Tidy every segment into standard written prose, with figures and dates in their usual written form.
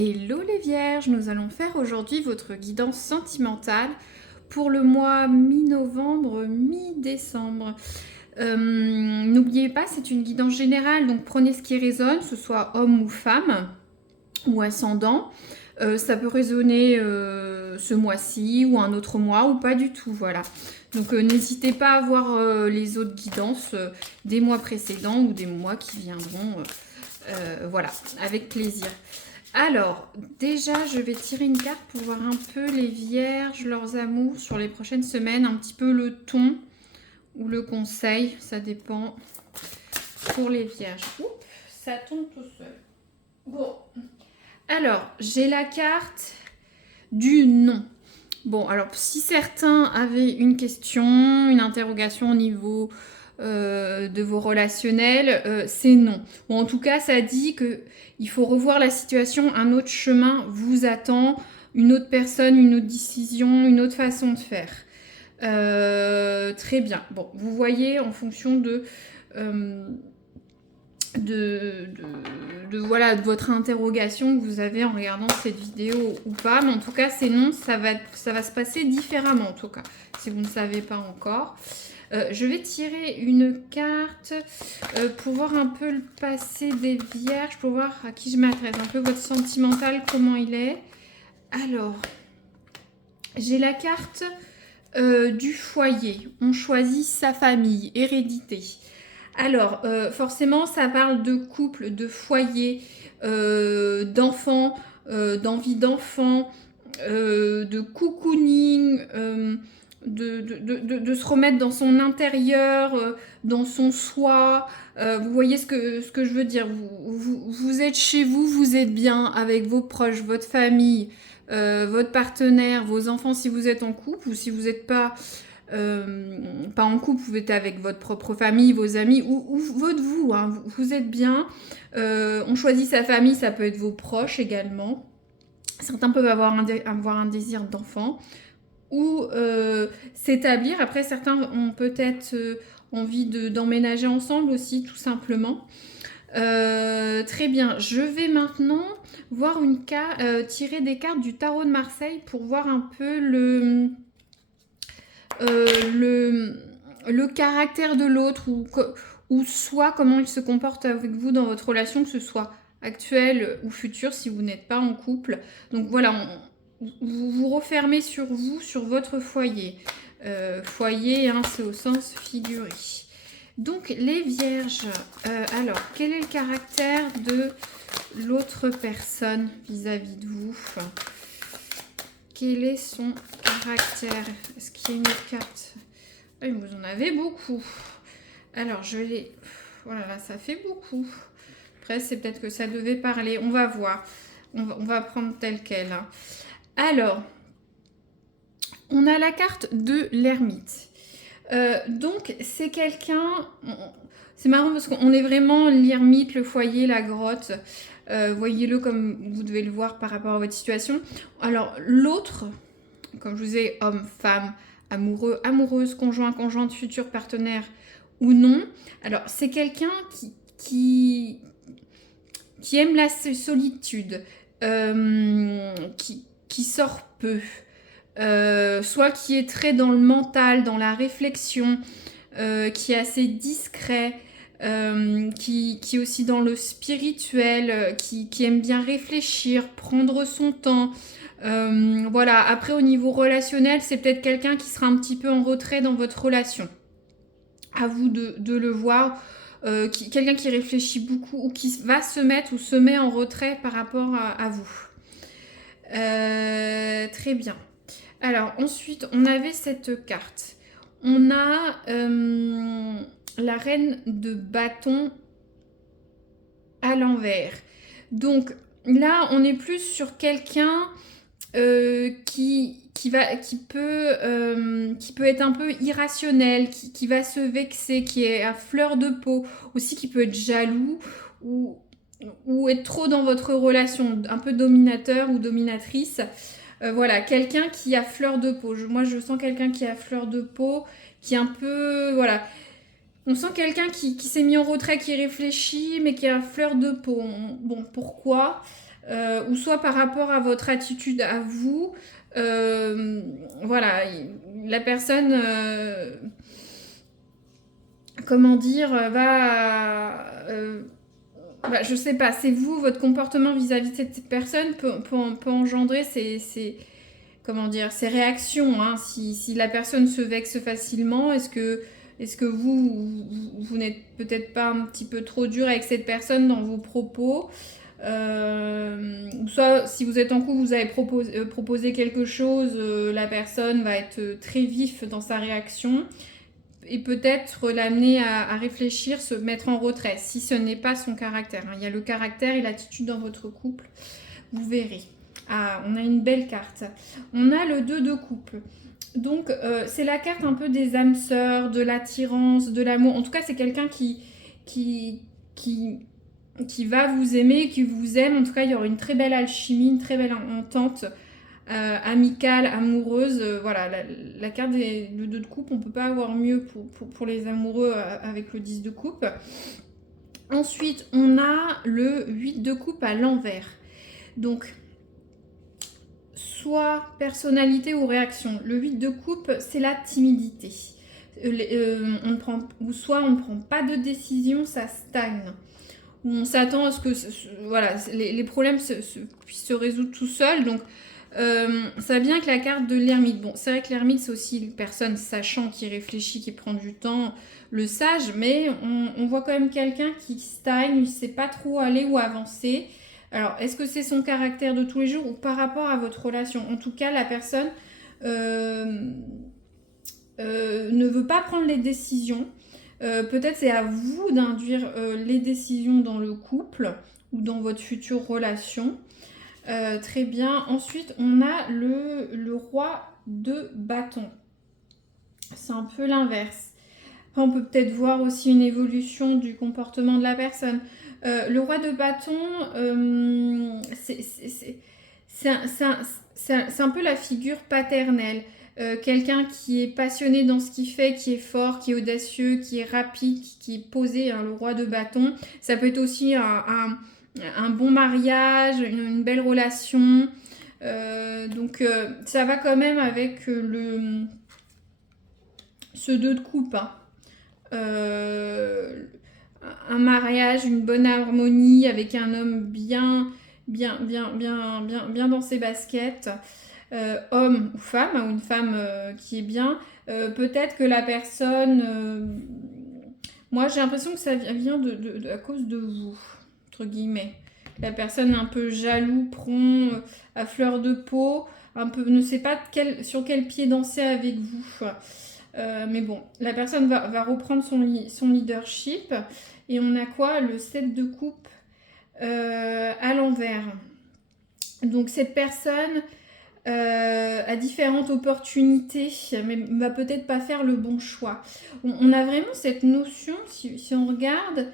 Hello les vierges, nous allons faire aujourd'hui votre guidance sentimentale pour le mois mi-novembre, mi-décembre. N'oubliez pas, c'est une guidance générale, donc prenez ce qui résonne, que ce soit homme ou femme ou ascendant. Ça peut résonner ce mois-ci ou un autre mois ou pas du tout, voilà. Donc n'hésitez pas à voir les autres guidances des mois précédents ou des mois qui viendront. Voilà, avec plaisir. Alors, déjà, je vais tirer une carte pour voir un peu les vierges, leurs amours sur les prochaines semaines, un petit peu le ton ou le conseil, ça dépend pour les vierges. Oups, ça tombe tout seul. Bon, alors, j'ai la carte du non. Bon, alors, si certains avaient une question, une interrogation au niveau de vos relationnels, c'est non. Ou en tout cas, ça dit que il faut revoir la situation, un autre chemin vous attend, une autre personne, une autre décision, une autre façon de faire. Très bien. Bon, vous voyez en fonction voilà, de votre interrogation que vous avez en regardant cette vidéo ou pas, mais en tout cas c'est non, ça va se passer différemment en tout cas, si vous ne savez pas encore. Je vais tirer une carte pour voir un peu le passé des vierges, pour voir à qui je m'adresse, un peu votre sentimental, comment il est. Alors, j'ai la carte du foyer. On choisit sa famille, hérédité. Alors, forcément, ça parle de couple, de foyer, d'enfants, d'envie d'enfants, de cocooning, de se remettre dans son intérieur, dans son soi. Vous voyez ce que je veux dire. Vous êtes chez vous, vous êtes bien avec vos proches, votre famille, votre partenaire, vos enfants si vous êtes en couple, ou si vous n'êtes pas en couple, vous êtes avec votre propre famille, vos amis, ou votre vous, hein, vous êtes bien. On choisit sa famille, ça peut être vos proches également. Certains peuvent avoir un désir d'enfant ou s'établir. Après, certains ont peut-être envie d'emménager ensemble aussi, tout simplement. Très bien, je vais maintenant voir tirer des cartes du tarot de Marseille pour voir un peu le caractère de l'autre ou soit comment il se comporte avec vous dans votre relation, que ce soit actuelle ou future si vous n'êtes pas en couple. Donc voilà, vous vous refermez sur vous, sur votre foyer. Foyer, hein, c'est au sens figuré. Donc les vierges, alors quel est le caractère de l'autre personne vis-à-vis de vous? Quel est son caractère? Est-ce qu'il y a une autre carte? Vous en avez beaucoup. Alors, je vais... Voilà, là, ça fait beaucoup. Après, c'est peut-être que ça devait parler. On va voir. On va prendre tel quel. Hein. Alors, on a la carte de l'ermite. Donc, c'est quelqu'un... C'est marrant parce qu'on est vraiment l'ermite, le foyer, la grotte. Voyez-le comme vous devez le voir par rapport à votre situation. Alors, l'autre, comme je vous ai, homme, femme, amoureux, amoureuse, conjoint, conjointe, futur partenaire ou non. Alors, c'est quelqu'un qui aime la solitude, qui sort peu, soit qui est très dans le mental, dans la réflexion, qui est assez discret, qui est aussi dans le spirituel, qui aime bien réfléchir, prendre son temps. Voilà, après au niveau relationnel, c'est peut-être quelqu'un qui sera un petit peu en retrait dans votre relation. À vous de le voir. Quelqu'un qui réfléchit beaucoup ou qui va se mettre ou se met en retrait par rapport à vous. Très bien. Alors ensuite, on avait cette carte. On a la reine de bâton à l'envers. Donc là, on est plus sur quelqu'un qui peut être un peu irrationnel, qui va se vexer, qui est à fleur de peau, aussi qui peut être jaloux ou être trop dans votre relation, un peu dominateur ou dominatrice. Voilà, quelqu'un qui a fleur de peau. Moi, je sens quelqu'un qui a fleur de peau, qui est un peu... Voilà. On sent quelqu'un qui s'est mis en retrait, qui réfléchit, mais qui a fleur de peau. Bon, pourquoi ou soit par rapport à votre attitude à vous. Voilà, la personne, comment dire, je sais pas, c'est vous, votre comportement vis-à-vis de cette personne peut engendrer comment dire, ces réactions, hein. Si la personne se vexe facilement, est-ce que vous n'êtes peut-être pas un petit peu trop dur avec cette personne dans vos propos? Soit si vous êtes en couple, vous avez proposé quelque chose, la personne va être très vif dans sa réaction et peut-être l'amener à réfléchir, se mettre en retrait, si ce n'est pas son caractère, hein. Il y a le caractère et l'attitude dans votre couple, vous verrez. Ah, on a une belle carte. On a le 2 de coupe. Donc, c'est la carte un peu des âmes sœurs, de l'attirance, de l'amour. En tout cas, c'est quelqu'un qui, qui va vous aimer, qui vous aime. En tout cas, il y aura une très belle alchimie, une très belle entente amicale, amoureuse. Voilà, la carte du 2 de coupe, on ne peut pas avoir mieux pour les amoureux avec le 10 de coupe. Ensuite, on a le 8 de coupe à l'envers. Donc, soit personnalité ou réaction. Le 8 de coupe, c'est la timidité. Soit on ne prend pas de décision, ça stagne. Ou on s'attend à ce que voilà, les problèmes puissent se résoudre tout seuls. Donc, ça vient avec la carte de l'ermite. Bon, c'est vrai que l'ermite, c'est aussi une personne sachant, qui réfléchit, qui prend du temps, le sage, mais on voit quand même quelqu'un qui stagne, il ne sait pas trop aller ou avancer. Alors, est-ce que c'est son caractère de tous les jours ou par rapport à votre relation? En tout cas, la personne ne veut pas prendre les décisions. Peut-être c'est à vous d'induire les décisions dans le couple ou dans votre future relation. Très bien. Ensuite, on a le roi de bâton. C'est un peu l'inverse. Après, on peut peut-être voir aussi une évolution du comportement de la personne. Le roi de bâton, c'est un peu la figure paternelle. Quelqu'un qui est passionné dans ce qu'il fait, qui est fort, qui est audacieux, qui est rapide, qui est posé, hein, le roi de bâton. Ça peut être aussi un bon mariage, une belle relation. Donc ça va quand même avec ce 2 de coupe, hein. Un mariage, une bonne harmonie avec un homme bien dans ses baskets, homme ou femme, hein, ou une femme qui est bien. Peut-être que la personne, moi j'ai l'impression que ça vient à cause de vous, entre guillemets. La personne un peu jaloux, prompt, à fleur de peau, un peu ne sait pas sur quel pied danser avec vous. Mais bon, la personne va reprendre son leadership. Et on a quoi? Le 7 de coupe à l'envers. Donc cette personne a différentes opportunités, mais va peut-être pas faire le bon choix. On a vraiment cette notion, si on regarde,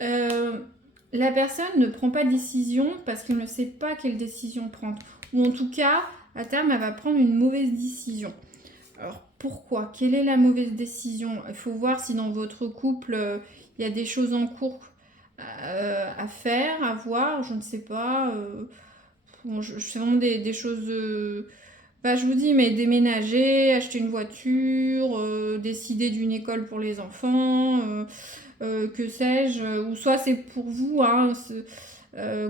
la personne ne prend pas de décision parce qu'elle ne sait pas quelle décision prendre. Ou en tout cas, à terme, elle va prendre une mauvaise décision. Alors pourquoi? Quelle est la mauvaise décision? Il faut voir si dans votre couple, il y a des choses en cours à faire, à voir, je ne sais pas. Bon, c'est vraiment des choses... je vous dis, mais déménager, acheter une voiture, décider d'une école pour les enfants, que sais-je. Ou soit c'est pour vous, hein,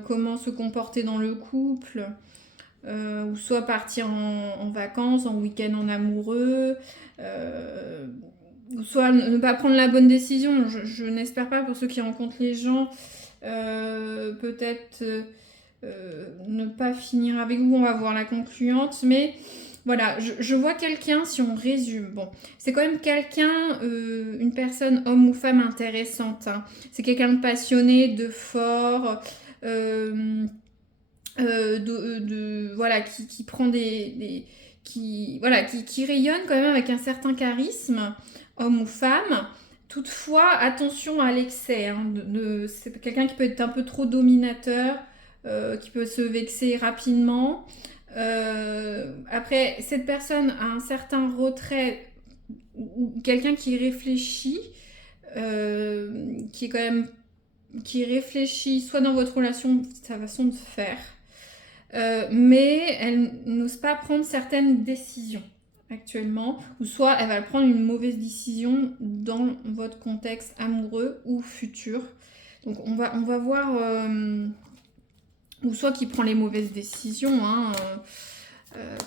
comment se comporter dans le couple. Ou soit partir en vacances, en week-end en amoureux, ou soit ne pas prendre la bonne décision. Je n'espère pas pour ceux qui rencontrent les gens, peut-être ne pas finir avec vous, on va voir la concluante, mais voilà, je vois quelqu'un, si on résume, bon, c'est quand même quelqu'un, une personne, homme ou femme intéressante, hein. C'est quelqu'un de passionné, de fort, voilà, qui prend qui rayonne quand même avec un certain charisme, homme ou femme. Toutefois, attention à l'excès, hein, c'est quelqu'un qui peut être un peu trop dominateur, qui peut se vexer rapidement. Après, cette personne a un certain retrait, ou quelqu'un qui réfléchit, qui réfléchit soit dans votre relation, sa façon de faire, mais elle n'ose pas prendre certaines décisions actuellement, ou soit elle va prendre une mauvaise décision dans votre contexte amoureux ou futur. Donc on va voir, ou soit qui prend les mauvaises décisions, hein,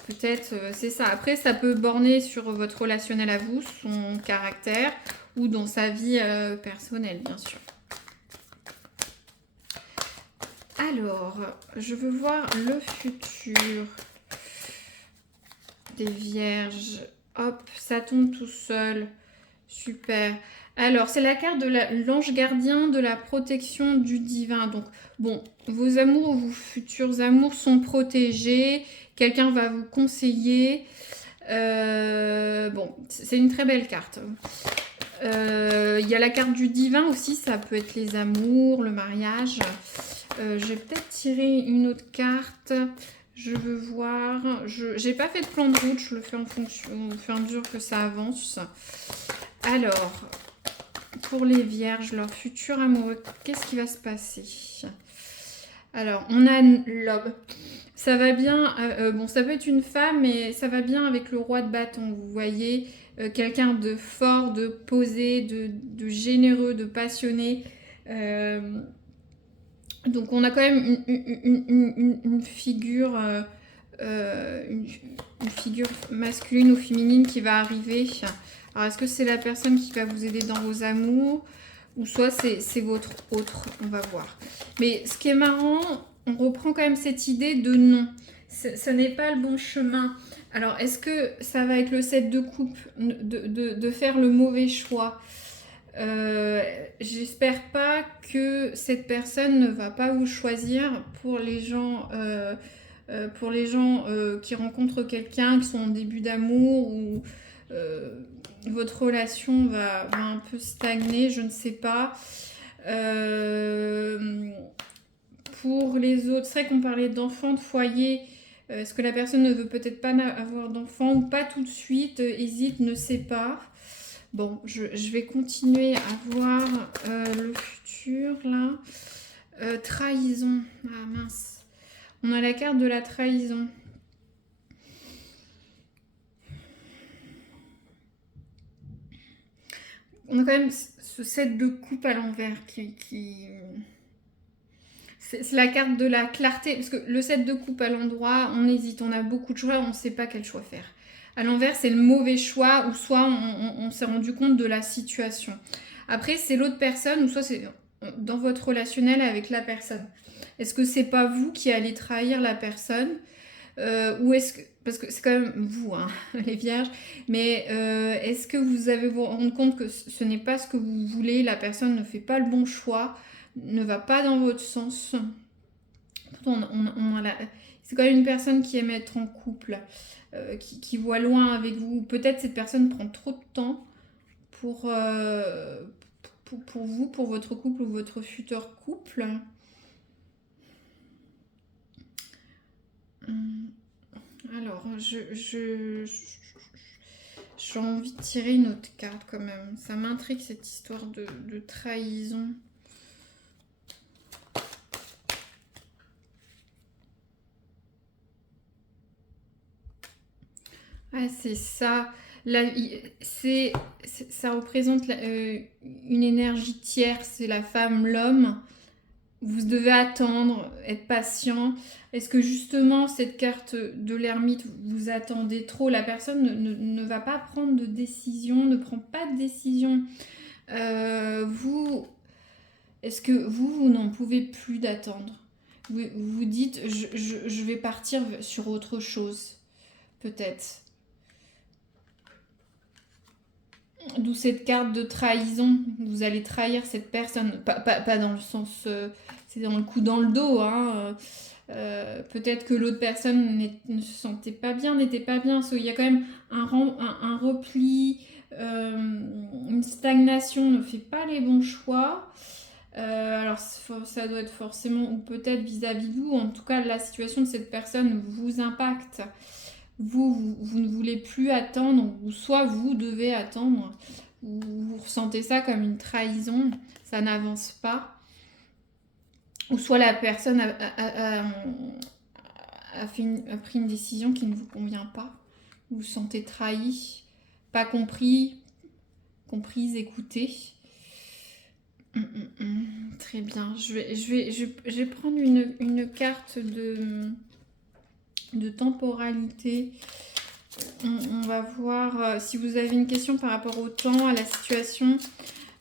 peut-être, c'est ça. Après, ça peut borner sur votre relationnel à vous, son caractère, ou dans sa vie personnelle, bien sûr. Alors, je veux voir le futur des vierges. Hop, ça tombe tout seul. Super. Alors, c'est la carte de l'ange gardien de la protection du divin. Donc, bon, vos amours ou vos futurs amours sont protégés. Quelqu'un va vous conseiller. Bon, c'est une très belle carte. Il y a la carte du divin aussi. Ça peut être les amours, le mariage. Je vais peut-être tirer une autre carte. Je veux voir. J'ai pas fait de plan de route. Je le fais en fonction, au fur et à mesure que ça avance. Alors, pour les vierges, leur futur amoureux, qu'est-ce qui va se passer? Alors, on a l'aube. Ça va bien. Bon, ça peut être une femme, mais ça va bien avec le roi de bâton. Vous voyez, quelqu'un de fort, de posé, de généreux, de passionné. Donc on a quand même une figure, une figure masculine ou féminine qui va arriver. Alors est-ce que c'est la personne qui va vous aider dans vos amours ou soit c'est votre autre? On va voir. Mais ce qui est marrant, on reprend quand même cette idée de non. Ce n'est pas le bon chemin. Alors est-ce que ça va avec le 7 de coupe de faire le mauvais choix? J'espère pas que cette personne ne va pas vous choisir pour les gens, qui rencontrent quelqu'un, qui sont en début d'amour ou votre relation va un peu stagner, je ne sais pas. Pour les autres, c'est vrai qu'on parlait d'enfants, de foyer. Est-ce que la personne ne veut peut-être pas avoir d'enfants ou pas tout de suite, hésite, ne sait pas. Bon, je vais continuer à voir le futur, là. Trahison. Ah, mince. On a la carte de la trahison. On a quand même ce 7 de coupe à l'envers qui... C'est la carte de la clarté. Parce que le 7 de coupe à l'endroit, on hésite, on a beaucoup de choix, on ne sait pas quel choix faire. À l'envers, c'est le mauvais choix, ou soit on s'est rendu compte de la situation. Après, c'est l'autre personne, ou soit c'est dans votre relationnel avec la personne. Est-ce que c'est pas vous qui allez trahir la personne ou est-ce que... Parce que c'est quand même vous, hein, les vierges. Mais est-ce que vous avez vous rendre compte que ce n'est pas ce que vous voulez, la personne ne fait pas le bon choix, ne va pas dans votre sens? C'est quand même une personne qui aime être en couple, qui voit loin avec vous. Peut-être cette personne prend trop de temps pour vous, pour votre couple ou votre futur couple. Alors, j'ai envie de tirer une autre carte quand même. Ça m'intrigue cette histoire de trahison. Ah, c'est ça. Ça représente une énergie tierce. C'est la femme, l'homme. Vous devez attendre, être patient. Est-ce que justement cette carte de l'ermite, vous attendez trop? La personne ne va pas prendre de décision, ne prend pas de décision. Est-ce que vous n'en pouvez plus d'attendre? Vous dites, je vais partir sur autre chose, peut-être. D'où cette carte de trahison. Vous allez trahir cette personne. Pas dans le sens... c'est dans le coup dans le dos. Hein. Peut-être que l'autre personne ne se sentait pas bien, n'était pas bien. Il y a quand même un repli, une stagnation, ne fait pas les bons choix. Alors ça doit être forcément, ou peut-être vis-à-vis de vous. En tout cas, la situation de cette personne vous impacte. Vous ne voulez plus attendre, ou soit vous devez attendre, ou vous ressentez ça comme une trahison, ça n'avance pas, ou soit la personne a pris une décision qui ne vous convient pas. Vous vous sentez trahi, pas compris, comprise, écoutée. Très bien. Je vais prendre une carte de temporalité. On va voir si vous avez une question par rapport au temps, à la situation.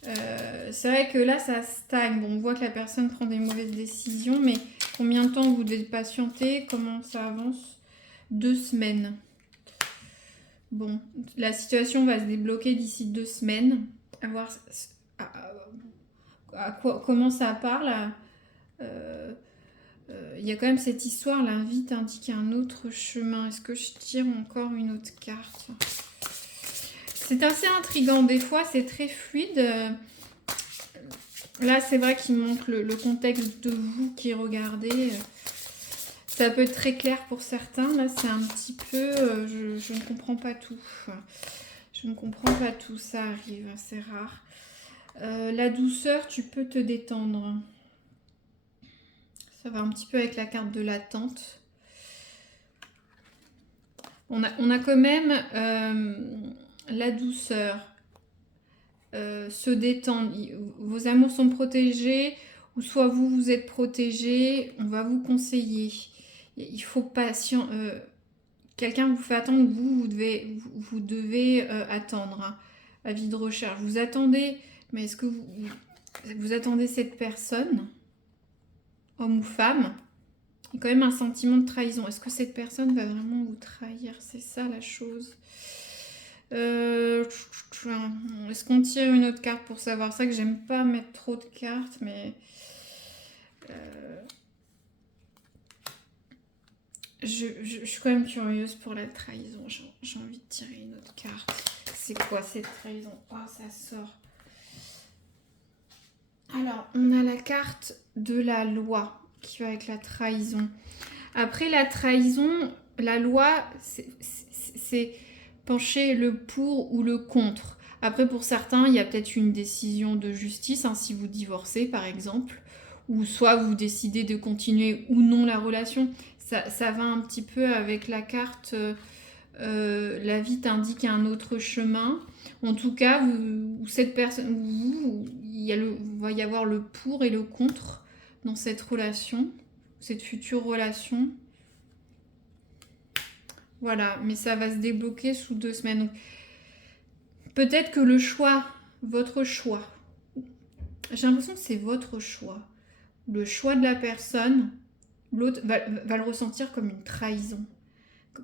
C'est vrai que là, ça stagne. Bon, on voit que la personne prend des mauvaises décisions, mais combien de temps vous devez patienter? Comment ça avance? 2 semaines. Bon, la situation va se débloquer d'ici 2 semaines. À voir comment ça parle. Il y a quand même cette histoire, l'invite indique un autre chemin. Est-ce que je tire encore une autre carte? C'est assez intriguant. Des fois, c'est très fluide. Là, c'est vrai qu'il montre le contexte de vous qui regardez. Ça peut être très clair pour certains. Là, c'est un petit peu... je ne comprends pas tout. Je ne comprends pas tout. Ça arrive, c'est rare. La douceur, tu peux te détendre. Ça va un petit peu avec la carte de l'attente. On a quand même la douceur. Se détendre. Vos amours sont protégés. Ou soit vous êtes protégé. On va vous conseiller. Il faut patient. Quelqu'un vous fait attendre. Vous devez attendre. Hein. Avis de recherche. Vous attendez. Mais est-ce que vous attendez cette personne? Homme ou femme, il y a quand même un sentiment de trahison. Est-ce que cette personne va vraiment vous trahir? C'est ça la chose. Est-ce qu'on tire une autre carte pour savoir ça? Que j'aime pas mettre trop de cartes, mais... je suis quand même curieuse pour la trahison. J'ai envie de tirer une autre carte. C'est quoi cette trahison? Oh, ça sort. Alors, on a la carte de la loi qui va avec la trahison. Après la trahison, la loi, c'est pencher le pour ou le contre. Après, pour certains, il y a peut-être une décision de justice, hein, si vous divorcez par exemple, ou soit vous décidez de continuer ou non la relation. Ça va un petit peu avec la carte la vie t'indique un autre chemin. En tout cas, cette personne, il va y avoir le pour et le contre dans cette relation, cette future relation. Voilà, mais ça va se débloquer sous 2 semaines. Donc, peut-être que le choix, votre choix, j'ai l'impression que c'est votre choix. Le choix de la personne, l'autre va le ressentir comme une trahison,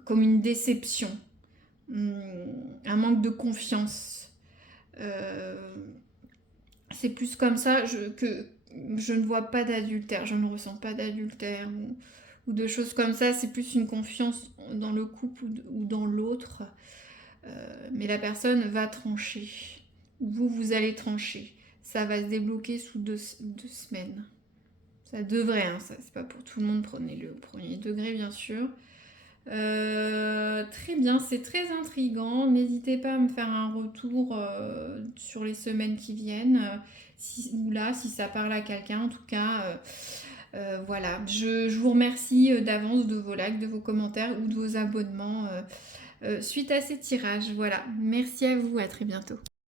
comme une déception, un manque de confiance. C'est plus comme ça que je ne vois pas d'adultère, je ne ressens pas d'adultère ou de choses comme ça. C'est plus une confiance dans le couple ou dans l'autre. Mais la personne va trancher. Vous allez trancher. Ça va se débloquer sous 2 semaines. Ça devrait, hein, ça c'est pas pour tout le monde, prenez-le au premier degré bien sûr. Très bien, c'est très intriguant. N'hésitez pas à me faire un retour sur les semaines qui viennent, si ça parle à quelqu'un. En tout cas, voilà. Je vous remercie d'avance de vos likes, de vos commentaires ou de vos abonnements suite à ces tirages. Voilà, merci à vous, à très bientôt.